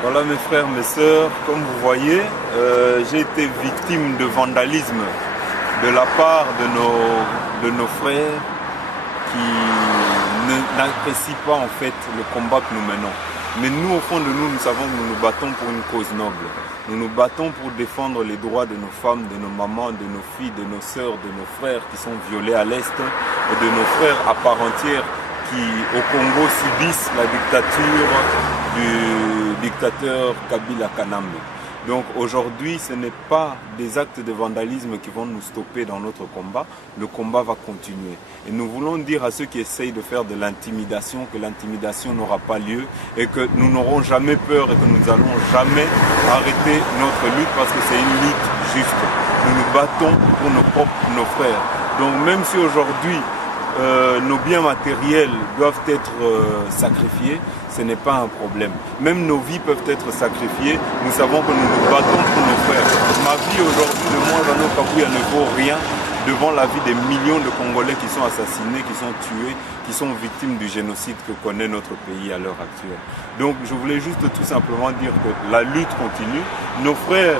Voilà mes frères, mes sœurs, comme vous voyez, j'ai été victime de vandalisme de la part de nos frères qui n'apprécient pas en fait le combat que nous menons. Mais nous, au fond de nous, nous savons que nous nous battons pour une cause noble. Nous nous battons pour défendre les droits de nos femmes, de nos mamans, de nos filles, de nos sœurs, de nos frères qui sont violés à l'Est et de nos frères à part entière qui, au Congo, subissent la dictature du dictateur Kabila Kanambe. Donc aujourd'hui, ce n'est pas des actes de vandalisme qui vont nous stopper dans notre combat. Le combat va continuer. Et nous voulons dire à ceux qui essayent de faire de l'intimidation que l'intimidation n'aura pas lieu et que nous n'aurons jamais peur et que nous n'allons jamais arrêter notre lutte parce que c'est une lutte juste. Nous nous battons pour nos frères. Donc même si aujourd'hui, nos biens matériels doivent être sacrifiés, ce n'est pas un problème. Même nos vies peuvent être sacrifiées. Nous savons que nous nous battons pour nos frères. Ma vie aujourd'hui de moi, Jeannot Kabuya, ne vaut rien devant la vie des millions de Congolais qui sont assassinés, qui sont tués, qui sont victimes du génocide que connaît notre pays à l'heure actuelle. Donc je voulais juste tout simplement dire que la lutte continue. Nos frères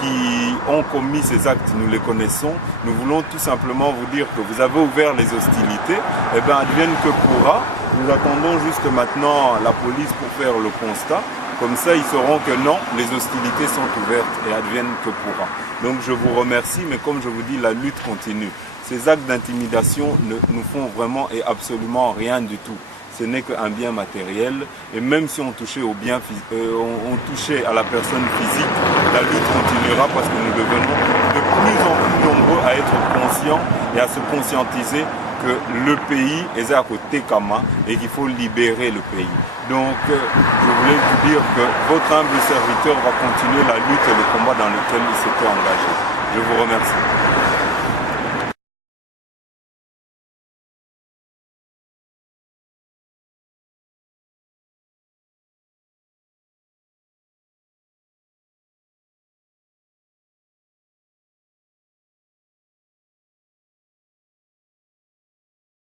qui ont commis ces actes, nous les connaissons. Nous voulons tout simplement vous dire que vous avez ouvert les hostilités. Eh bien, advienne que pourra. Nous attendons juste maintenant la police pour faire le constat. Comme ça, ils sauront que non, les hostilités sont ouvertes et advienne que pourra. Donc, je vous remercie, mais comme je vous dis, la lutte continue. Ces actes d'intimidation ne nous font vraiment et absolument rien du tout. Ce n'est qu'un bien matériel. Et même si on touchait au bien, on touchait à la personne physique, la lutte continuera parce que nous devenons de plus en plus nombreux à être conscients et à se conscientiser que le pays est à côté Kama et qu'il faut libérer le pays. Donc, je voulais vous dire que votre humble serviteur va continuer la lutte et le combat dans lequel il s'était engagé. Je vous remercie.